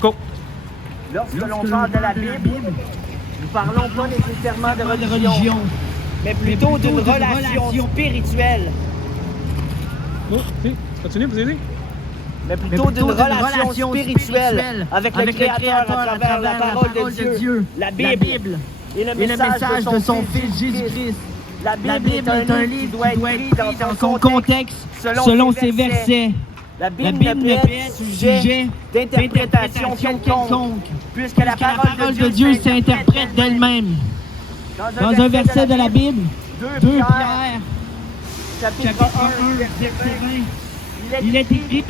Go. Lorsque l'on parle de la Bible, nous parlons pas nécessairement de religion, mais plutôt d'une relation spirituelle. Oh, si, continue, vous aidez. Mais plutôt d'une relation spirituelle avec le Créateur à travers la parole de Dieu, la Bible, et le message de son Fils Jésus-Christ. La Bible est un livre qui doit être pris dans son contexte selon ses versets. La Bible ne peut être sujet d'interprétation quelconque, puisque la parole de Dieu s'interprète d'elle-même. Dans un verset de la Bible, 2 Pierre, chapitre 1, verset 20, il est écrit: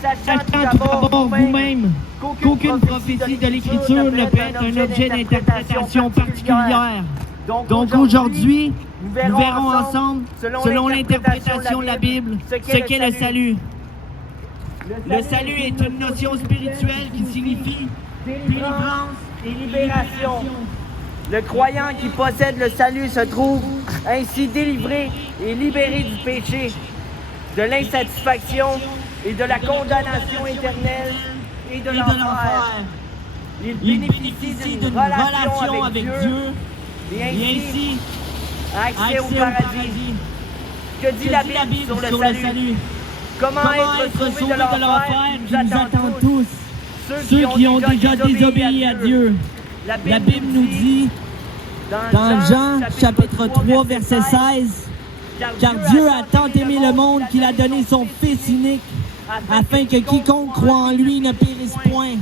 sachant tout d'abord vous-même qu'aucune prophétie de l'Écriture ne peut être un objet d'interprétation particulière. Donc aujourd'hui, nous verrons ensemble, selon l'interprétation de la Bible, ce qu'est le salut. Le salut est une notion spirituelle qui signifie délivrance et libération. Le croyant qui possède le salut se trouve ainsi délivré et libéré du péché, de l'insatisfaction et de la condamnation éternelle et de l'enfer. Il bénéficie d'une relation avec Dieu et ainsi accès au paradis. Que dit la Bible sur le salut? Comment être sauvé de l'enfer nous attend tous, ceux qui ont déjà désobéi à Dieu. La Bible nous dit, dans Jean chapitre 3, verset 16, « Car Dieu a tant aimé le monde qu'il a donné son Fils unique, afin que quiconque croit en lui ne périsse point,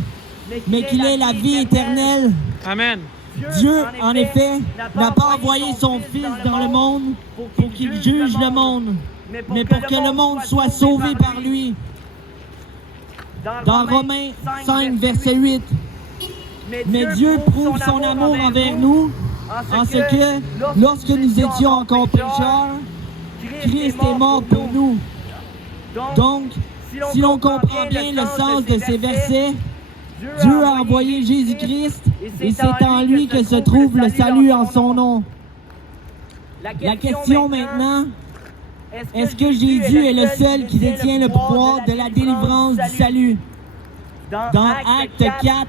mais qu'il ait la vie éternelle. » Amen. Dieu, en effet, n'a pas envoyé son Fils dans le monde pour qu'il juge le monde, mais pour que le monde soit sauvé par lui. Dans Romains 5, verset 8, « Mais Dieu prouve son amour envers nous, en ce que, lorsque nous étions encore pécheurs, Christ est mort pour nous. » Donc, si l'on comprend bien le sens de ces versets, Dieu a envoyé Jésus-Christ et c'est en lui que se trouve le salut en son nom. La question maintenant, est-ce que Jésus est le seul qui détient le pouvoir de la délivrance du salut? Dans Acte 4,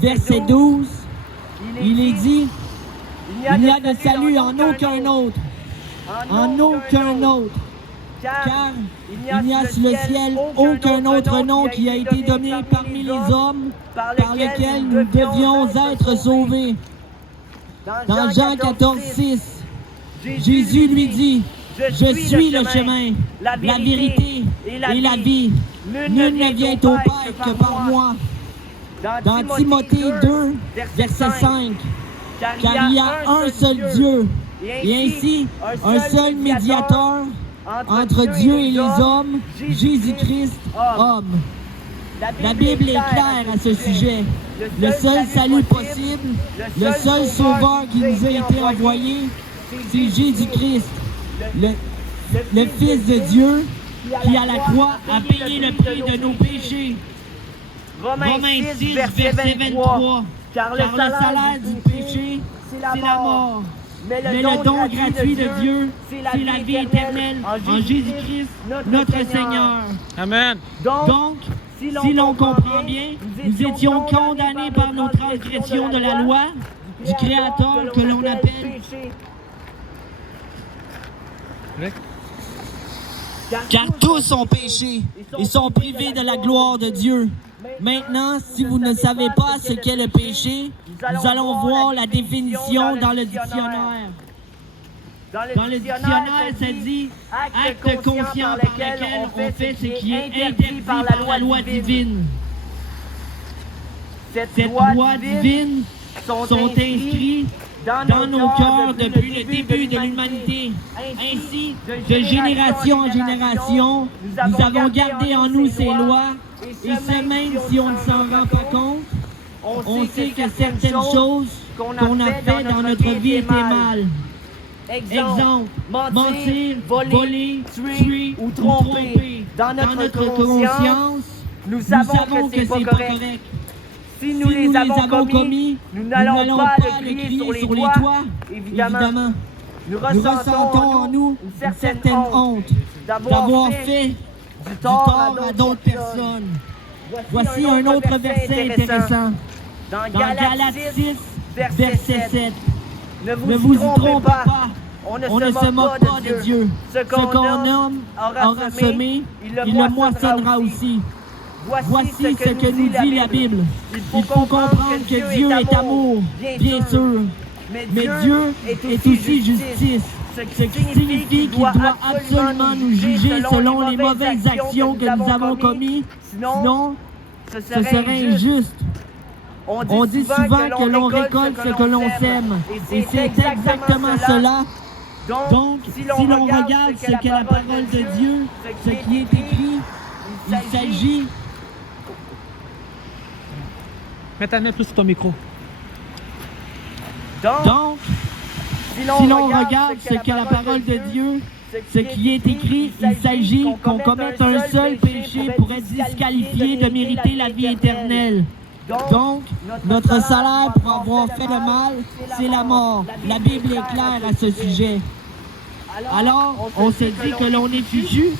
verset 12, il est dit: « Il n'y a de salut en aucun autre, car il n'y a sur le ciel aucun autre nom qui a été donné parmi les hommes par lequel nous devions être sauvés. » Dans Jean 14, 6, Jésus lui dit: « Je suis le chemin, la vérité et la vie. Nul ne vient au Père que par moi. » Dans Timothée 2, verset 5, « Car il y a un seul Dieu, et ainsi un seul médiateur entre Dieu et les hommes, Jésus-Christ, homme. » La Bible est claire à ce sujet. Le seul salut possible, le seul sauveur qui nous a été envoyé, c'est Jésus-Christ, le Fils de Dieu, qui à la croix a payé le prix de nos péchés. Romains 6, verset 23. Car le salaire du péché, c'est la mort. Mais le don gratuit de Dieu, c'est la vie éternelle en Jésus-Christ, notre Seigneur. Amen. Donc, si l'on comprend bien, nous étions condamnés par nos transgressions de la loi du Créateur que l'on appelle péché. Car tous ont péché et sont privés de la gloire de Dieu. Maintenant, si vous ne savez pas ce qu'est le péché, nous allons voir la définition dans le dictionnaire. Dans le dictionnaire, ça dit « acte conscient par lequel on fait ce qui est interdit par la loi divine ». Cette loi divine sont inscrits dans nos cœurs depuis le début de l'humanité. Ainsi, de génération en génération, nous avons gardé en nous ces lois, et ce même si on ne s'en rend pas compte, on sait que certaines choses qu'on a fait dans notre vie étaient mal. Exemple, mentir, voler, tuer ou tromper. Dans notre conscience, nous savons que c'est pas correct. Si nous les avons commis, nous n'allons pas le crier sur les toits, évidemment. Nous ressentons en nous une certaine honte d'avoir fait du tort à d'autres personnes. Voici un autre verset intéressant. Dans Galates 6, verset 7. Ne vous y trompez pas. On ne se moque pas de Dieu. Ce qu'on aura semé, il le moissonnera aussi. Voici ce que nous dit la Bible. Il faut comprendre que Dieu est amour, bien sûr. Mais Dieu est aussi justice. Ce qui signifie qu'il doit absolument nous juger selon les mauvaises actions que nous avons commises. Sinon, ce serait injuste. On dit souvent que l'on récolte ce que l'on sème. Et c'est exactement cela. Donc, si l'on regarde ce qu'est la parole de Dieu, ce qui est écrit, il s'agit... Mets ta main plus sur ton micro. Donc, si l'on regarde ce qu'est la parole de Dieu, ce qui est écrit, il s'agit qu'on commette un seul péché pour être disqualifié de mériter la vie éternelle. Donc, notre salaire pour avoir fait le mal, c'est la mort. La Bible est claire à ce sujet. Alors, on se dit que l'on est fichu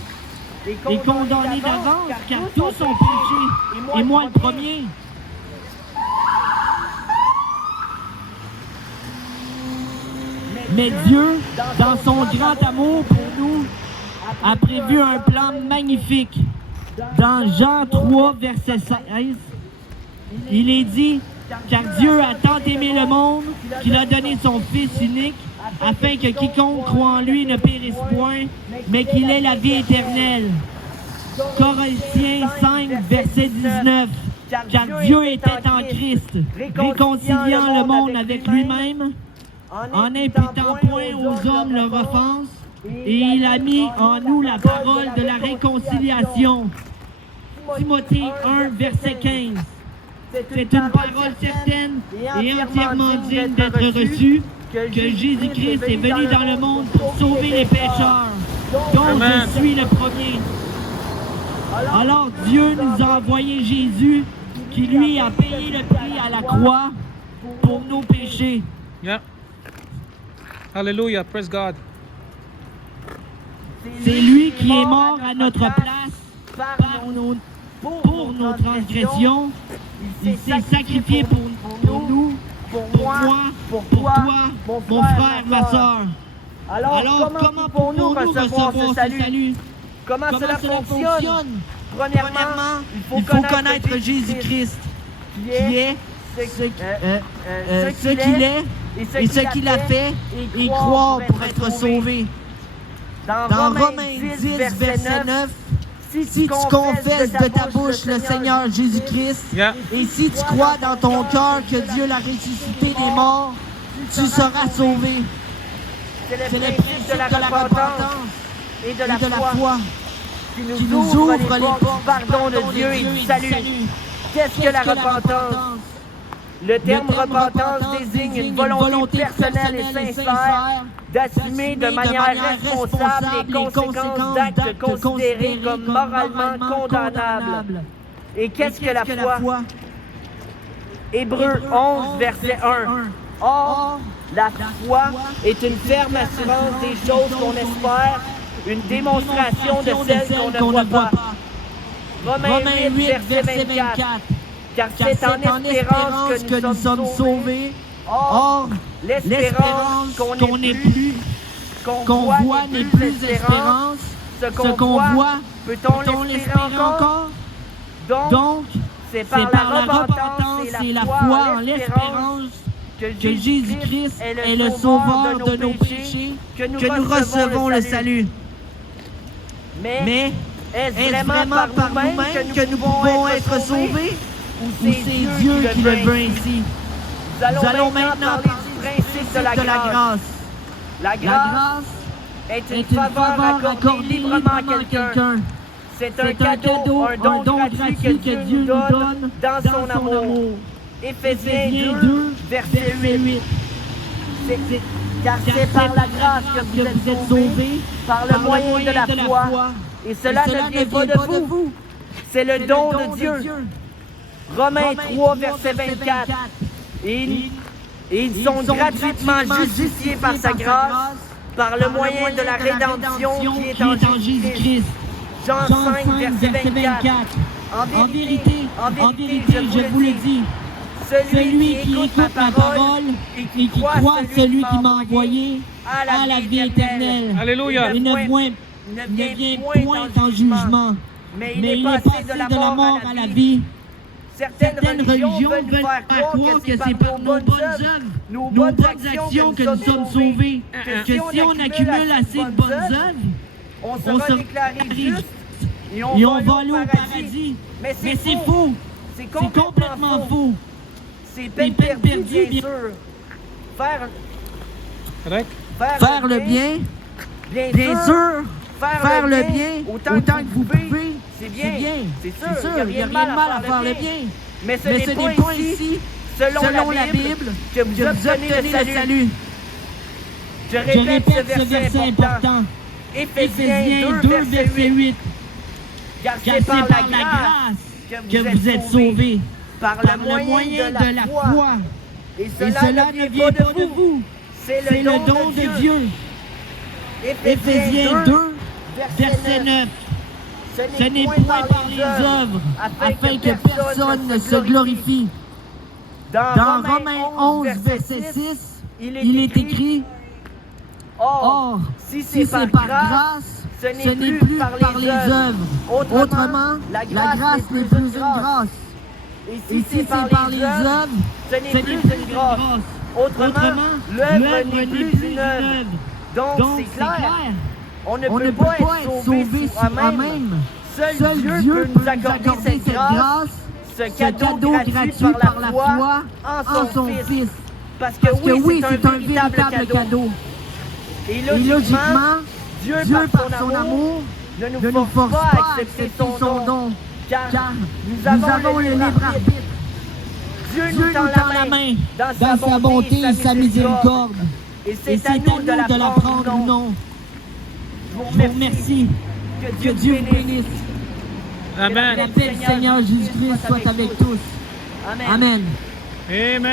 et condamné d'avance, car tous sont péchés, et moi le premier. Mais Dieu, dans son grand amour pour nous, a prévu un plan magnifique. Dans Jean 3, verset 16, il est dit, « Car Dieu a tant aimé le monde qu'il a donné son Fils unique, afin que quiconque croit en lui ne périsse point, mais qu'il ait la vie éternelle. » Corinthiens 5, verset 19, « Car Dieu était en Christ, réconciliant le monde avec lui-même, en n'imputant point aux hommes leur offense, et il a mis en nous la parole de la réconciliation. » Timothée 1, verset 15. C'est une parole certaine et entièrement digne d'être reçue, que Jésus-Christ est venu dans le monde pour sauver les pécheurs, dont je suis le premier. Alors Dieu nous a envoyé Jésus, qui lui a payé le prix à la croix pour nos péchés. Yeah. Hallelujah, praise God. C'est lui qui est mort à notre place pour nos transgressions. Il s'est sacrifié pour nous, pour moi, pour toi, mon frère, ma soeur. Alors comment pouvons-nous recevoir ce salut? Comment cela fonctionne? Premièrement, il faut connaître Jésus-Christ, qui est ce qu'il est et ce qu'il a fait, et croire pour être sauvé. Dans Romains 10, verset 9, si tu confesses de ta bouche le Seigneur Jésus-Christ, et si tu crois dans ton cœur que Dieu l'a ressuscité des morts, tu seras sauvé. C'est le principe de la repentance et de la foi qui nous ouvre les portes du pardon de Dieu et du salut. Qu'est-ce que la repentance? Le terme repentance désigne une volonté personnelle et sincère d'assumer de manière responsable les conséquences d'actes considérés comme moralement condamnables. Et qu'est-ce que la foi? Hébreux 11, verset 1. Or, la foi est une ferme assurance des choses qu'on espère, une démonstration de celles qu'on ne voit pas. Romains 8, verset 24. Car c'est en espérance que nous sommes sauvés. Or, l'espérance qu'on n'est plus, qu'on voit n'est plus espérance. Ce qu'on voit, peut-on l'espérer encore? Donc, c'est par la repentance et la foi en l'espérance que Jésus-Christ est le sauveur de nos péchés, que nous recevons le salut. Mais est-ce vraiment par nous-mêmes que nous pouvons être sauvés? Ou c'est Dieu qui le veut ainsi? Nous allons maintenant parler du principe de la grâce. La grâce est une faveur accordée librement à quelqu'un. C'est un cadeau, un don gratuit que Dieu nous donne dans son amour. Éphésiens 2, verset 8. Car c'est par la grâce que vous êtes sauvés, par le moyen de la foi. Et cela ne vient pas de vous. C'est le don de Dieu. Romains 3, verset 24. Ils sont gratuitement justifiés par sa grâce, par le moyen de la rédemption qui est en Jésus-Christ. Jean 5, verset 24. En vérité, je vous le dis, celui qui écoute ma parole et qui croit celui qui m'a envoyé a la vie éternelle. Alléluia. Et ne vient point en jugement, mais il est passé de la mort à la vie. Certaines religions veulent faire croire que c'est par nos bonnes œuvres, nos bonnes actions que nous sommes sauvés. Que si on accumule assez de bonnes œuvres, on sera déclaré juste et on va aller au paradis. Mais c'est faux. C'est complètement faux. C'est peine perdue, bien sûr. Faire le bien, bien sûr. Faire le bien autant que vous pouvez, c'est bien. C'est sûr, il n'y a rien de mal à faire le bien. Mais ce n'est pas ici, selon la Bible, que vous obtenez le salut. Je répète ce verset important. Éphésiens 2, verset 8. Car c'est par la grâce que vous êtes sauvés, par le moyen de la foi. Et cela ne vient pas de vous, c'est le don de Dieu. Éphésiens 2, verset 9. Ce n'est point par les œuvres, afin que personne ne se glorifie. Dans Romains 11, verset 6, il est écrit: Or, si c'est par grâce, ce n'est plus par les œuvres. Autrement, la grâce n'est plus une grâce. Et si c'est par les œuvres, ce n'est plus une grâce. Autrement, l'œuvre n'est plus une œuvre. Donc, c'est clair. On ne peut pas être sauvé soi-même. Seul Dieu peut nous accorder cette grâce, ce cadeau gratuit par la foi en son Fils. Parce que oui, c'est un véritable cadeau. Et logiquement, Dieu par son amour, ne nous force pas à accepter son don, car nous avons le libre arbitre. Dieu nous tend la main dans sa bonté et sa miséricorde. Et c'est à nous de la prendre ou non. Je vous remercie. Que Dieu vous bénisse. Amen. Que la paix du Seigneur Jésus-Christ soit avec tous. Amen. Amen.